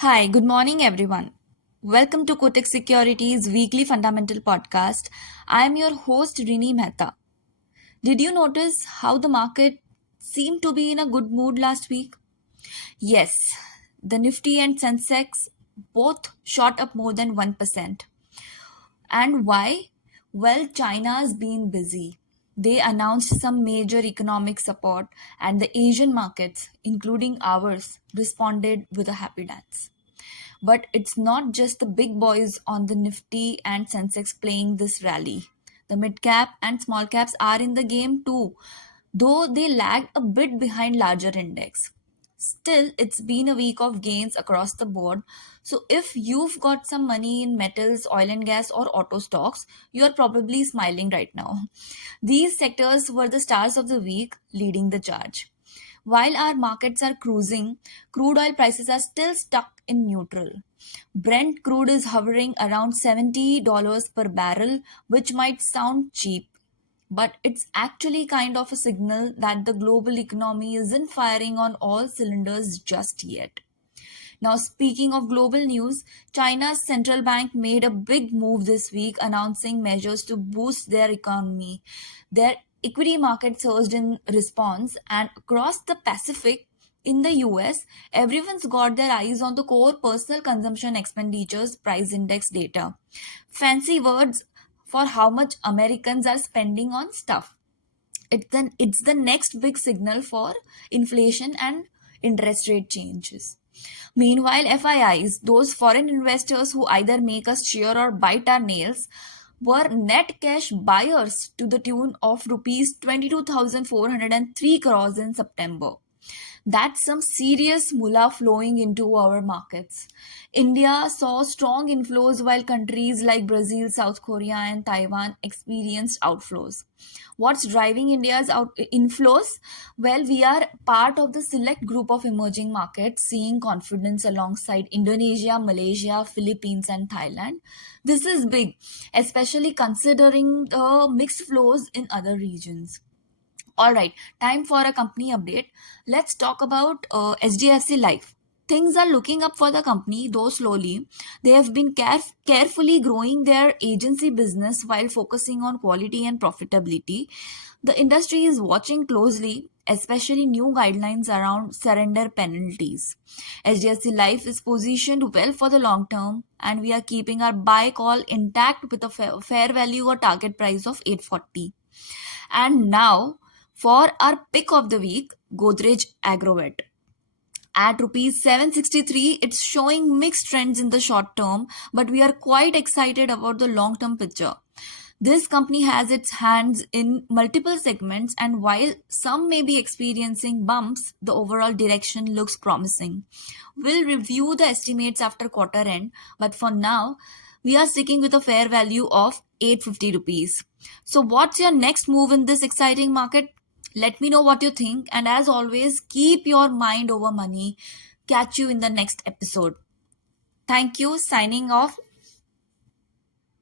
Hi, good morning, everyone. Welcome to Kotak Securities weekly fundamental podcast. I am your host, Rini Mehta. Did you notice how the market seemed to be in a good mood last week? Yes, the Nifty and Sensex both shot up more than 1%. And why? Well, China's been busy. They announced some major economic support, and the Asian markets, including ours, responded with a happy dance. But it's not just the big boys on the Nifty and Sensex playing this rally. The mid-cap and small caps are in the game too, though they lag a bit behind larger index. Still, it's been a week of gains across the board. So if you've got some money in metals, oil and gas or auto stocks, you are probably smiling right now. These sectors were the stars of the week, leading the charge. While our markets are cruising, crude oil prices are still stuck in neutral. Brent crude is hovering around $70 per barrel, which might sound cheap, but it's actually kind of a signal that the global economy isn't firing on all cylinders just yet. Now, speaking of global news, China's central bank made a big move this week announcing measures to boost their economy. Their equity market surged in response, and across the Pacific, in the US, everyone's got their eyes on the core personal consumption expenditures price index data. Fancy words for how much Americans are spending on stuff. It's the next big signal for inflation and interest rate changes. Meanwhile, FIIs, those foreign investors who either make us cheer or bite our nails, were net cash buyers to the tune of rupees 22,403 crores in September. That's some serious mullah flowing into our markets. India saw strong inflows while countries like Brazil, South Korea, and Taiwan experienced outflows. What's driving India's inflows? Well, we are part of the select group of emerging markets seeing confidence alongside Indonesia, Malaysia, Philippines, and Thailand. This is big, especially considering the mixed flows in other regions. All right, time for a company update. Let's talk about HDFC Life. Things are looking up for the company, though slowly. They have been carefully growing their agency business while focusing on quality and profitability. The industry is watching closely, especially new guidelines around surrender penalties. HDFC Life is positioned well for the long term, and we are keeping our buy call intact with a fair value or target price of 840. And now, for our pick of the week, Godrej Agrovet. At rupees 763, it's showing mixed trends in the short term, but we are quite excited about the long term picture. This company has its hands in multiple segments, and while some may be experiencing bumps, the overall direction looks promising. We'll review the estimates after quarter end, but for now, we are sticking with a fair value of 850 rupees. So, what's your next move in this exciting market? Let me know what you think, and as always, keep your mind over money. Catch you in the next episode. Thank you. Signing off.